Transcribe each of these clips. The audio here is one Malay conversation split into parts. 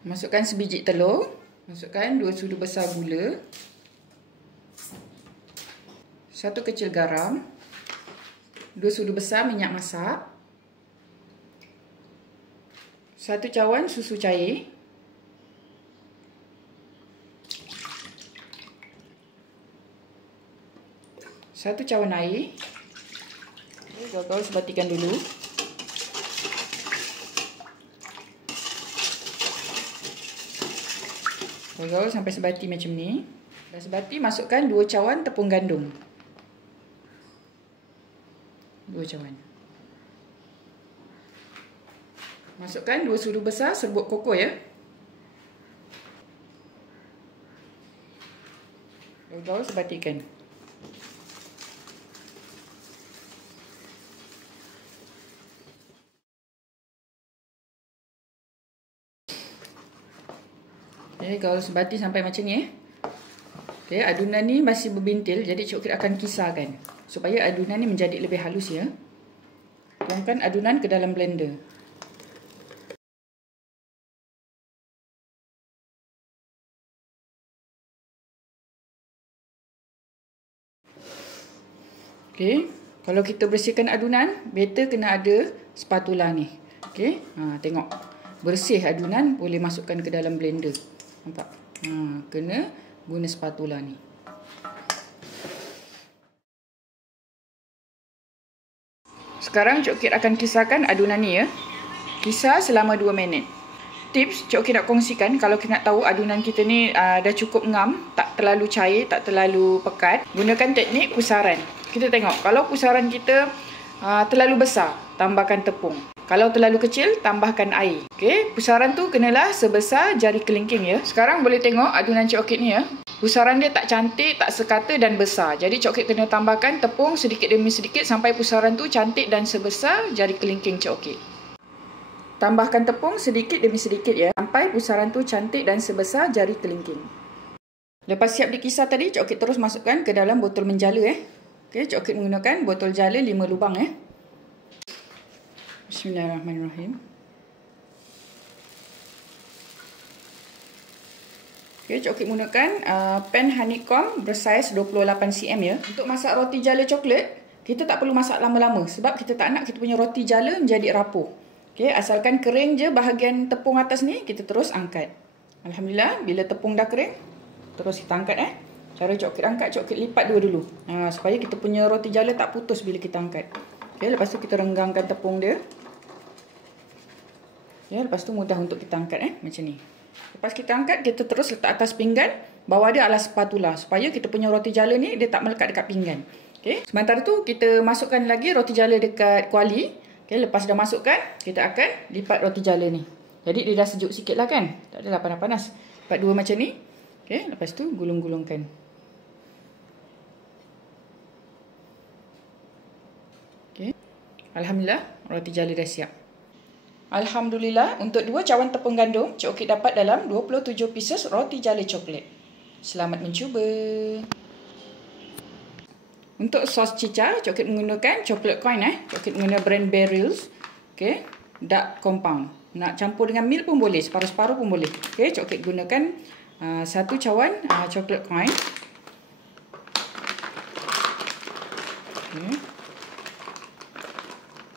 Masukkan sebiji telur. Masukkan 2 sudu besar gula. 1 kecil garam. 2 sudu besar minyak masak. 1 cawan susu cair. 1 cawan air. Gaul-gaul sebatikan dulu. Gaul sampai sebati macam ni. Dah sebati, masukkan 2 cawan tepung gandum. 2 cawan. Masukkan 2 sudu besar serbuk koko ya. Gaul-gaul sebatikan. Okay, gaul sebati sampai macam ni. Okay, adunan ni masih berbintil, jadi Cik Okit akan kisarkan supaya adunan ni menjadi lebih halus ya. Tuangkan adunan ke dalam blender. Okay, kalau kita bersihkan adunan, better kena ada spatula ni. Okay, tengok bersih adunan, boleh masukkan ke dalam blender. Nampak? Kena guna spatula ni. Sekarang Cik Okit akan kisarkan adunan ni ya. Kisar selama 2 minit. Tips Cik Okit nak kongsikan, kalau kita nak tahu adunan kita ni dah cukup ngam, tak terlalu cair, tak terlalu pekat, gunakan teknik pusaran. Kita tengok, kalau pusaran kita terlalu besar, tambahkan tepung. Kalau terlalu kecil, tambahkan air. Okey, pusaran tu kenalah sebesar jari kelingking ya. Sekarang boleh tengok adunan Cik Okit ni ya. Pusaran dia tak cantik, tak sekata dan besar. Jadi Cik Okit kena tambahkan tepung sedikit demi sedikit sampai pusaran tu cantik dan sebesar jari kelingking Cik Okit. Tambahkan tepung sedikit demi sedikit ya, sampai pusaran tu cantik dan sebesar jari kelingking. Lepas siap dikisar tadi, Cik Okit terus masukkan ke dalam botol menjala Okey, Cik Okit menggunakan botol jala 5 lubang Bismillahirrahmanirrahim. Okay, Cik Okit menggunakan pan honeycomb bersaiz 28 cm ya. Untuk masak roti jala coklat, kita tak perlu masak lama-lama sebab kita tak nak kita punya roti jala menjadi rapuh. Okay, asalkan kering je bahagian tepung atas ni, kita terus angkat. Alhamdulillah, bila tepung dah kering, terus kita angkat Cara Cik Okit angkat, Cik Okit lipat dua dulu. Supaya kita punya roti jala tak putus bila kita angkat. Okay, lepas tu kita renggangkan tepung dia. Ya, lepas tu mudah untuk kita angkat macam ni. Lepas kita angkat, kita terus letak atas pinggan, bawah dia alas spatula supaya kita punya roti jala ni dia tak melekat dekat pinggan. Okey, sementara tu kita masukkan lagi roti jala dekat kuali. Okey, lepas dah masukkan, kita akan lipat roti jala ni. Jadi dia dah sejuk sikitlah kan? Tak adalah panas-panas. Lipat dua macam ni. Okey, lepas tu gulung-gulungkan. Okey. Alhamdulillah, roti jala dah siap. Alhamdulillah, untuk 2 cawan tepung gandum, Cik Okit dapat dalam 27 pieces roti jala coklat. Selamat mencuba. Untuk sos cica, Cik Okit menggunakan coklat coin Cik Okit menggunakan brand Barrels. Okey, dark compound. Nak campur dengan milk pun boleh, separuh-separuh pun boleh. Okey, Cik Okit gunakan 1 cawan coklat coin. Okay.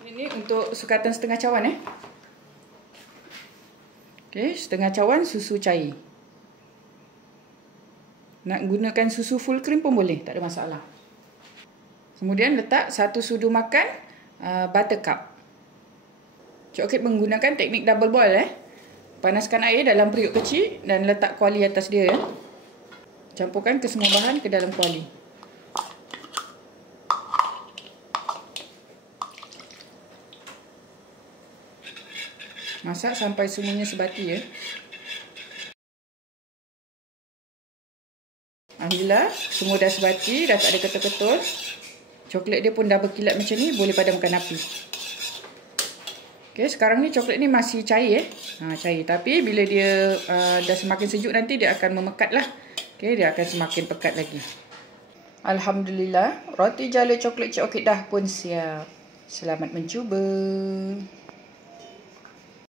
Ini untuk sukatan setengah cawan Okey, setengah cawan susu cair. Nak gunakan susu full cream pun boleh, tak ada masalah. Kemudian letak 1 sudu makan buttercup. Cik Okit menggunakan teknik double boil Panaskan air dalam periuk kecil dan letak kuali atas dia Campurkan ke semua bahan ke dalam kuali. Masak sampai semuanya sebati Alhamdulillah, semua dah sebati, dah tak ada ketul-ketul. Coklat dia pun dah berkilat macam ni, boleh padamkan api. Okey, sekarang ni coklat ni masih cair cair, tapi bila dia dah semakin sejuk nanti dia akan memekat lah. Okey, dia akan semakin pekat lagi. Alhamdulillah, roti jala coklat Cik Okit dah pun siap. Selamat mencuba.